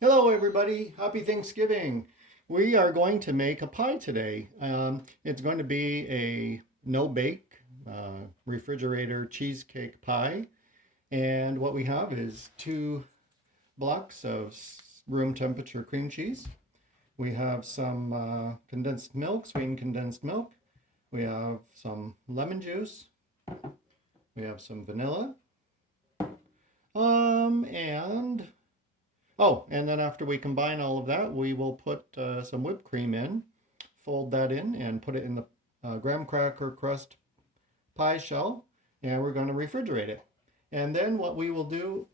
Hello, everybody. Happy Thanksgiving. We are going to make a pie today. It's going to be a no-bake refrigerator cheesecake pie. And what we have is 2 blocks of room temperature cream cheese. We have some condensed milk, sweetened condensed milk. We have some lemon juice. We have some vanilla. And Oh, and then after we combine all of that, we will put some whipped cream in, fold that in, and put it in the graham cracker crust pie shell, and we're going to refrigerate it. And then what we will do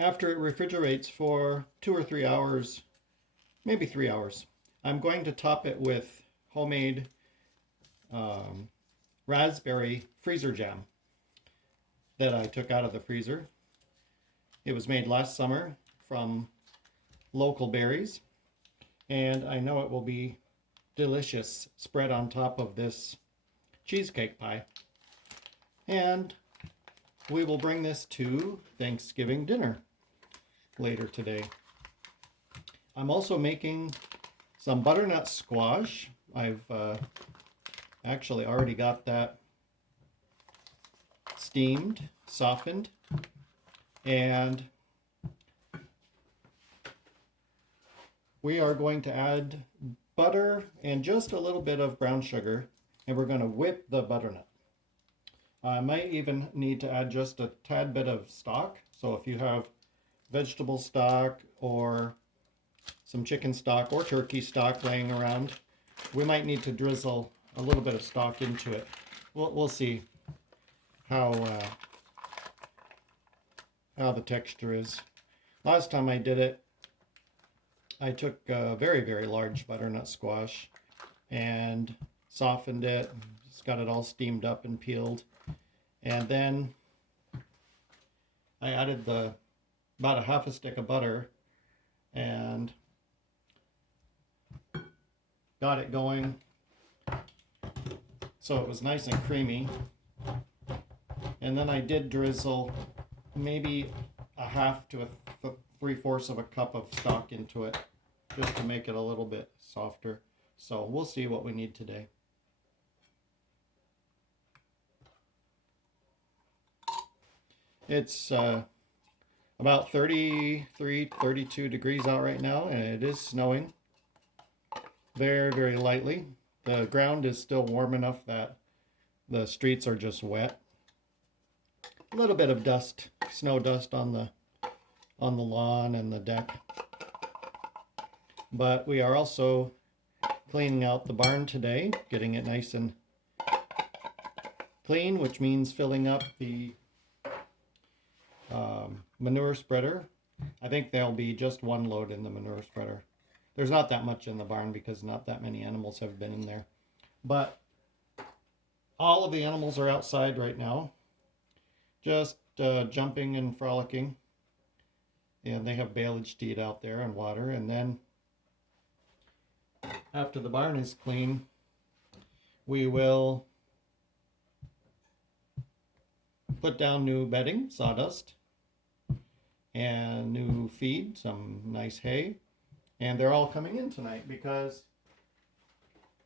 after it refrigerates for 2 or 3 hours, maybe 3 hours, I'm going to top it with homemade um, raspberry freezer jam that I took out of the freezer. It was made last summer from local berries, and I know it will be delicious spread on top of this cheesecake pie. And we will bring this to Thanksgiving dinner later today. I'm also making some butternut squash. I've actually already got that steamed, softened, and we are going to add butter and just a little bit of brown sugar, and we're going to whip the butternut. I might even need to add just a tad bit of stock. So if you have vegetable stock or some chicken stock or turkey stock laying around, we might need to drizzle a little bit of stock into it. We'll see how the texture is. Last time I did it, I took a very, very large butternut squash and softened it, just got it all steamed up and peeled. And then I added about a half a stick of butter and got it going so it was nice and creamy. And then I did drizzle maybe a half to a 3/4 of a cup of stock into it just to make it a little bit softer. So we'll see what we need today. It's about 33, 32 degrees out right now, and it is snowing very, very lightly. The ground is still warm enough that the streets are just wet. A little bit of dust, snow dust on the lawn and the deck. But we are also cleaning out the barn today, getting it nice and clean, which means filling up the manure spreader. I think there'll be just one load in the manure spreader. There's not that much in the barn because not that many animals have been in there. But all of the animals are outside right now, just jumping and frolicking. And they have baleage to eat out there and water. And then after the barn is clean, we will put down new bedding, sawdust, and new feed, some nice hay. And they're all coming in tonight because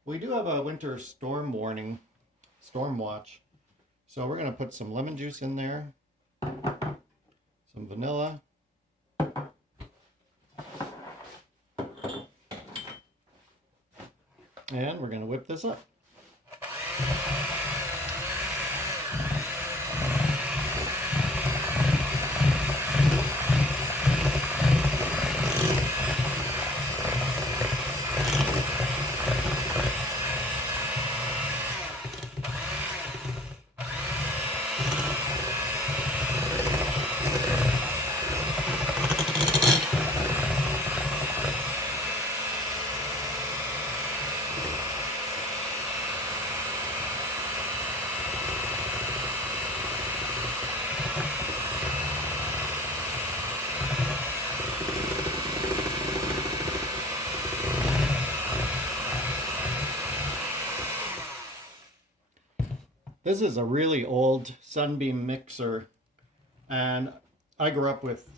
we do have a winter storm warning, storm watch. So we're going to put some lemon juice in there, some vanilla, and we're going to whip this up. This is a really old Sunbeam mixer, and I grew up with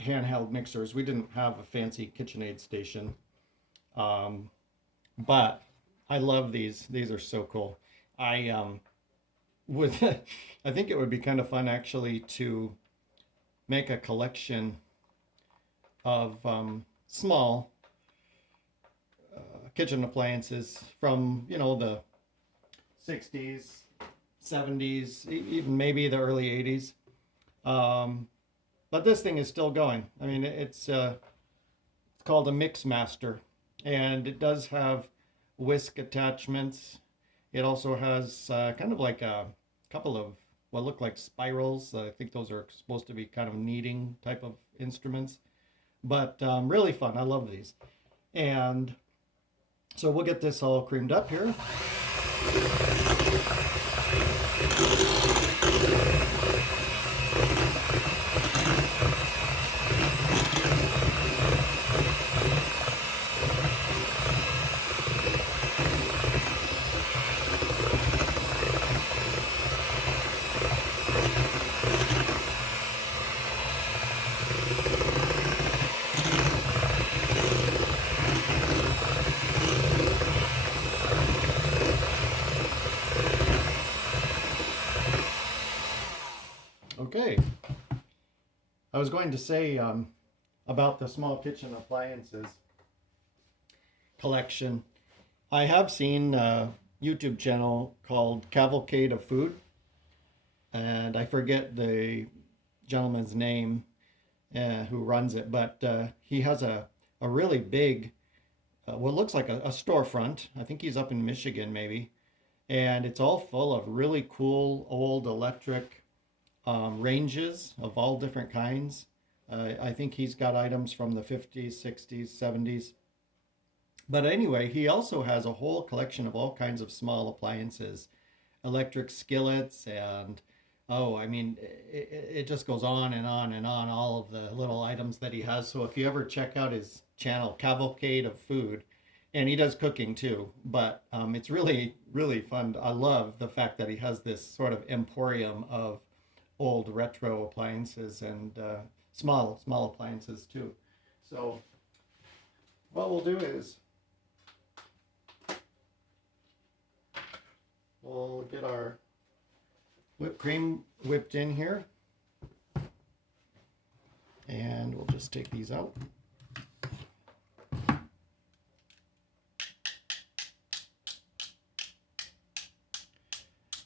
handheld mixers. We didn't have a fancy KitchenAid station, um, but I love these. These are so cool. I would I think it would be kind of fun actually to make a collection of small kitchen appliances from the 60s, 70s, even maybe the early 80s. But this thing is still going. I mean, it's called a Mix Master, and it does have whisk attachments. It also has kind of like a couple of what look like spirals. I think those are supposed to be kind of kneading type of instruments, but really fun. I love these. And so we'll get this all creamed up here. Okay, I was going to say about the small kitchen appliances collection. I have seen a YouTube channel called Cavalcade of Food, and I forget the gentleman's name who runs it, but he has a really big, what looks like a storefront. I think he's up in Michigan, maybe, and it's all full of really cool old electric ranges of all different kinds. I think he's got items from the 50s, 60s, 70s. But anyway, he also has a whole collection of all kinds of small appliances, electric skillets, and oh, I mean, it just goes on and on and on, all of the little items that he has. So if you ever check out his channel, Cavalcade of Food, and he does cooking too, but it's really, really fun. I love the fact that he has this sort of emporium of old retro appliances and small appliances too. So what we'll do is we'll get our whipped cream whipped in here, and we'll just take these out.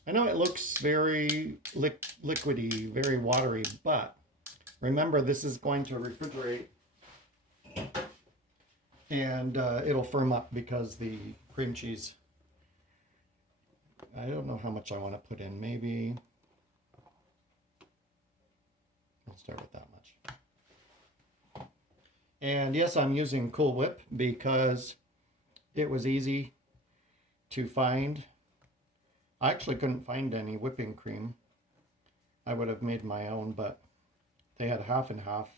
I know it looks very liquidy, very watery, but remember this is going to refrigerate, and it'll firm up because the cream cheese, I don't know how much I want to put in. Maybe I'll start with that much. And yes, I'm using Cool Whip because it was easy to find. I actually couldn't find any whipping cream. I would have made my own, but they had half and half.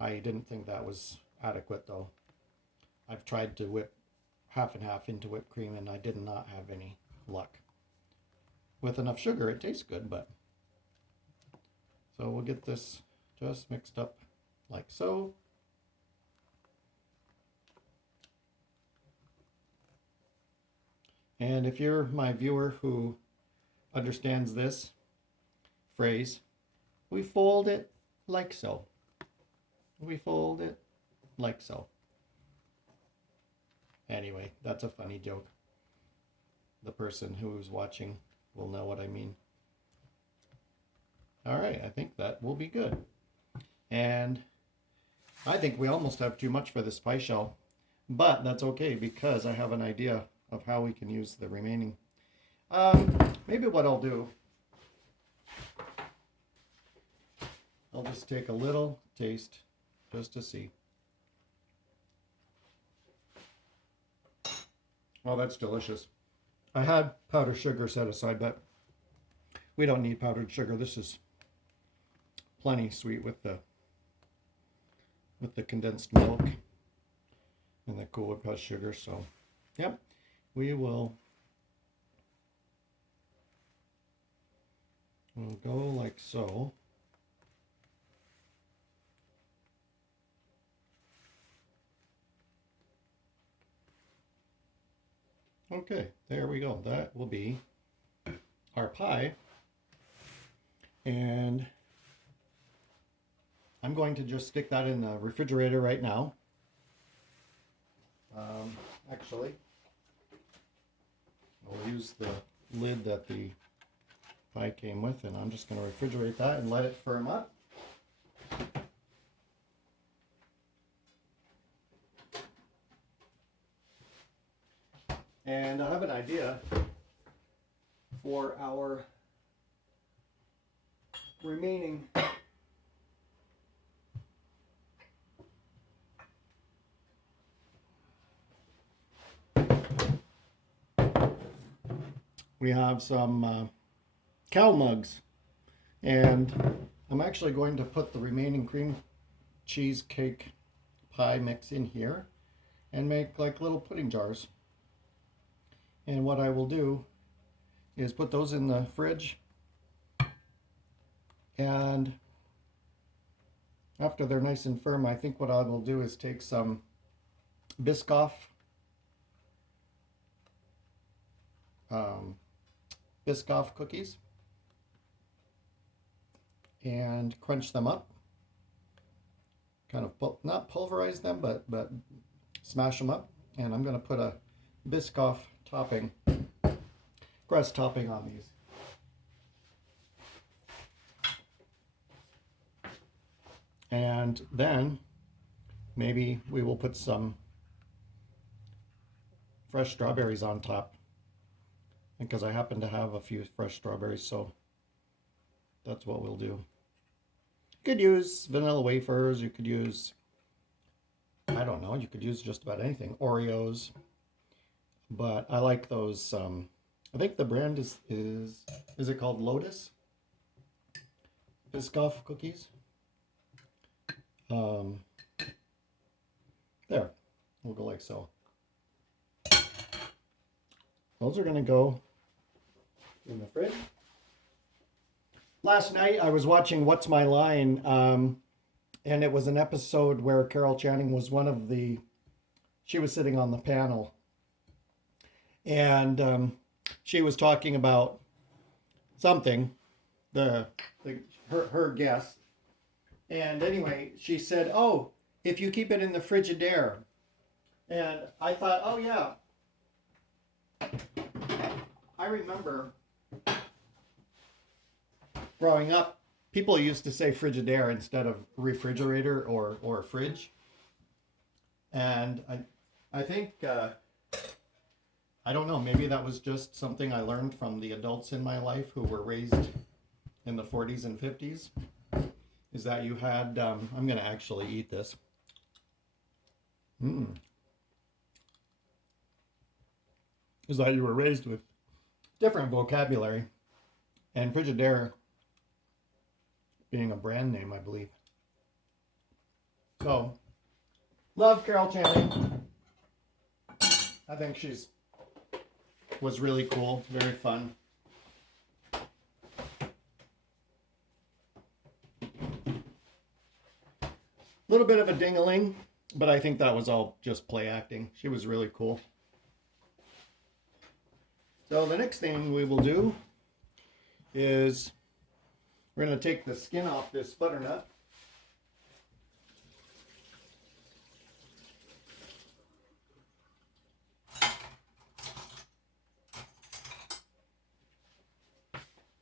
I didn't think that was adequate though. I've tried to whip half and half into whipped cream and I did not have any luck. With enough sugar, it tastes good, but so we'll get this just mixed up like so. And if you're my viewer who understands this phrase, we fold it like so. We fold it like so. Anyway, that's a funny joke. The person who's watching will know what I mean. All right, I think that will be good. And I think we almost have too much for this pie shell, but that's okay because I have an idea of how we can use the remaining. Maybe what I'll do, I'll just take a little taste just to see. Oh, that's delicious. I had powdered sugar set aside, but we don't need powdered sugar. This is plenty sweet with the condensed milk and the Cool Whip has sugar. So, yep, we'll go like so. Okay, there we go. That will be our pie. And I'm going to just stick that in the refrigerator right now. Actually, I'll use the lid that the pie came with, and I'm just going to refrigerate that and let it firm up. And I have an idea for our remaining we have some cow mugs, and I'm actually going to put the remaining cream cheesecake pie mix in here and make like little pudding jars. And what I will do is put those in the fridge, and after they're nice and firm, I think what I will do is take some Biscoff Biscoff cookies and crunch them up, kind of not pulverize them, but smash them up. And I'm going to put a Biscoff topping, crust topping on these. And then maybe we will put some fresh strawberries on top, because I happen to have a few fresh strawberries, so that's what we'll do. You could use vanilla wafers, you could use, I don't know, you could use just about anything, Oreos, but I like those, I think the brand is it called Lotus? Biscoff cookies. There, we'll go like so. Those are gonna go in the fridge. Last night I was watching What's My Line, and it was an episode where Carol Channing was she was sitting on the panel, and she was talking about something, her guest, and anyway, she said, "Oh, if you keep it in the Frigidaire," and I thought, "Oh yeah, I remember growing up, people used to say Frigidaire instead of refrigerator or fridge." And I think, I don't know, maybe that was just something I learned from the adults in my life who were raised in the 40s and 50s, is that you had, I'm going to actually eat this. Is that you were raised with different vocabulary, and Frigidaire being a brand name, I believe. So, love Carol Channing. I think she's was really cool, very fun. A little bit of a ding-a-ling, but I think that was all just play acting. She was really cool. So the next thing we will do is we're going to take the skin off this butternut.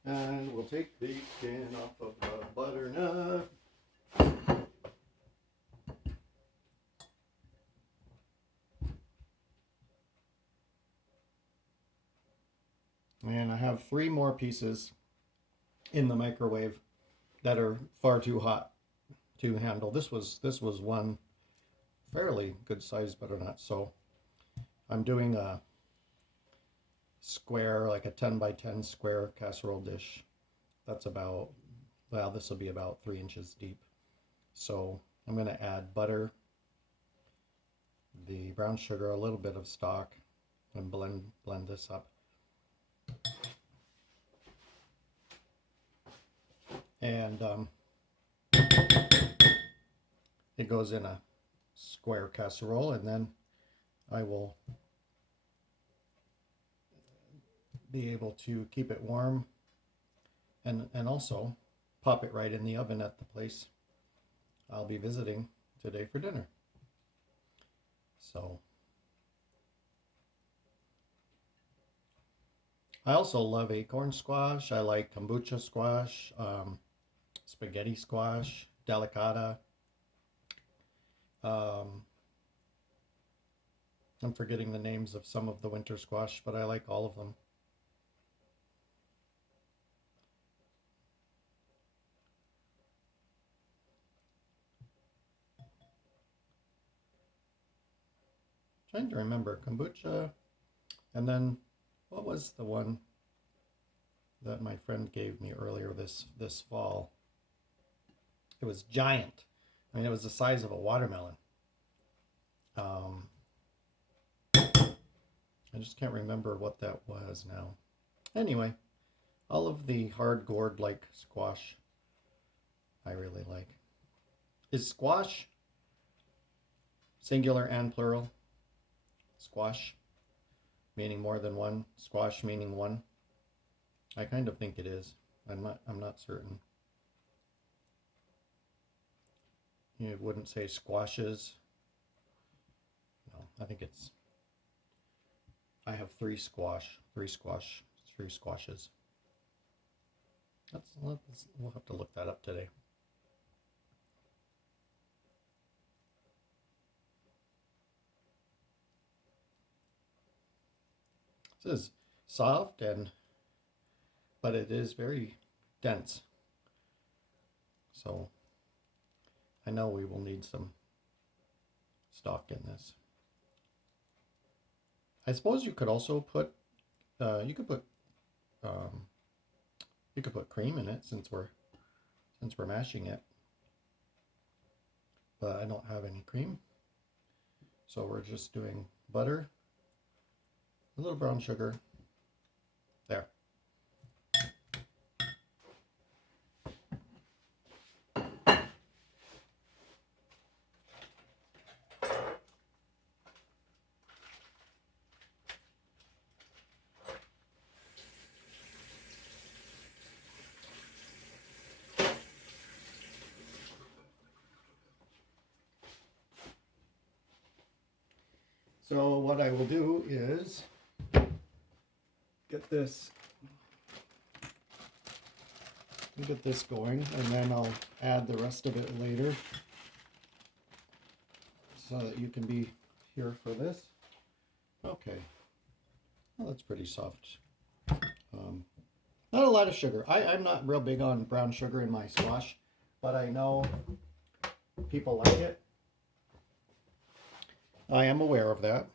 And we'll take the skin off of the butternut. And I have 3 more pieces in the microwave that are far too hot to handle. This was one fairly good sized butternut, so I'm doing a square, like a 10 by 10 square casserole dish. That's about, well, this will be about 3 inches deep. So I'm going to add butter, the brown sugar, a little bit of stock, and blend this up. And it goes in a square casserole, and then I will be able to keep it warm and also pop it right in the oven at the place I'll be visiting today for dinner. So I also love acorn squash. I like kombucha squash, spaghetti squash, delicata. I'm forgetting the names of some of the winter squash, but I like all of them. Trying to remember kombucha, and then what was the one that my friend gave me earlier this fall? It was giant. I mean, it was the size of a watermelon. I just can't remember what that was now. Anyway, all of the hard gourd like squash I really like. Is squash singular and plural? Squash meaning more than one, squash meaning one. I kind of think it is. I'm not certain. You wouldn't say squashes. No, I think it's, I have three squashes. We'll have to look that up today. This is soft but it is very dense. So I know we will need some stock in this. I suppose you could also put you could put cream in it since we're mashing it. But I don't have any cream. So we're just doing butter, a little brown sugar. There. So what I will do is get this going, and then I'll add the rest of it later so that you can be here for this. Okay, well, that's pretty soft. Not a lot of sugar. I'm not real big on brown sugar in my squash, but I know people like it. I am aware of that.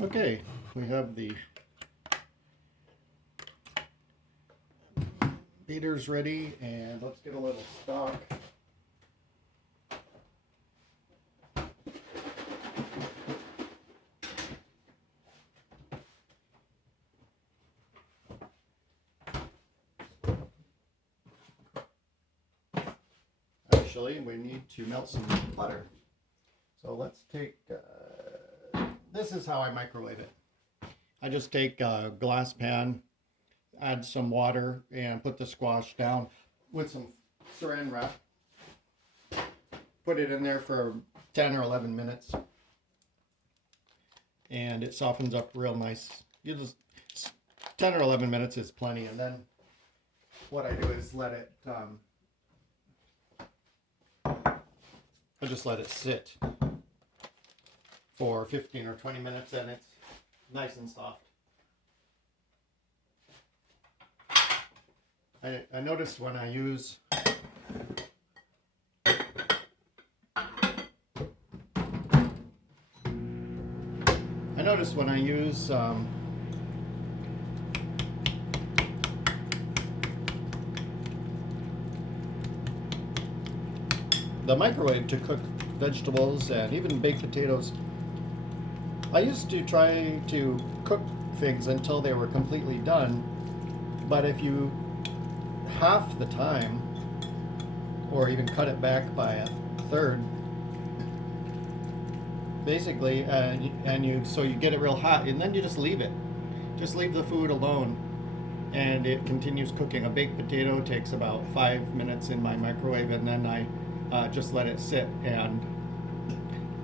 Okay, we have the beaters ready, and let's get a little stock. Actually, we need to melt some butter. So let's take, this is how I microwave it. I just take a glass pan, add some water, and put the squash down with some saran wrap. Put it in there for 10 or 11 minutes. And it softens up real nice. You just, 10 or 11 minutes is plenty. And then what I do is let it, I just let it sit for 15 or 20 minutes, and it's nice and soft. I noticed when I use the microwave to cook vegetables and even baked potatoes, I used to try to cook things until they were completely done, but if you half the time or even cut it back by a third, basically, so you get it real hot, and then you just leave it. Just leave the food alone, and it continues cooking. A baked potato takes about 5 minutes in my microwave, and then I just let it sit, and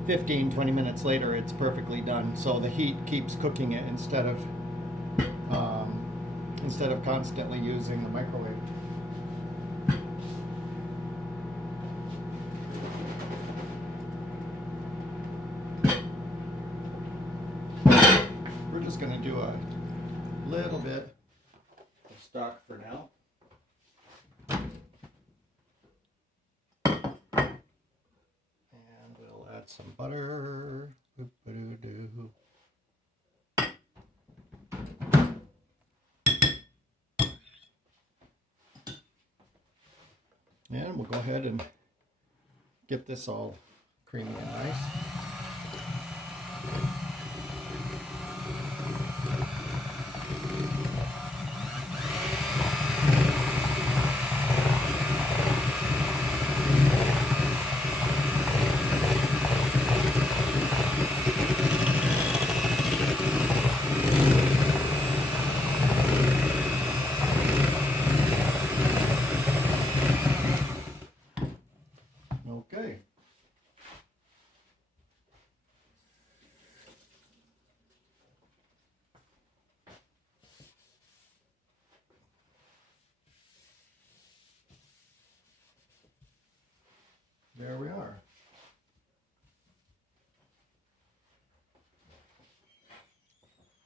15-20 minutes later it's perfectly done. So the heat keeps cooking it instead of constantly using the microwave. We're just going to do a little bit of stock for now. And we'll add some butter. And we'll go ahead and get this all creamy and nice. Okay. There we are.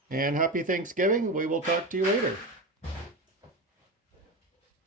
And happy Thanksgiving. We will talk to you later.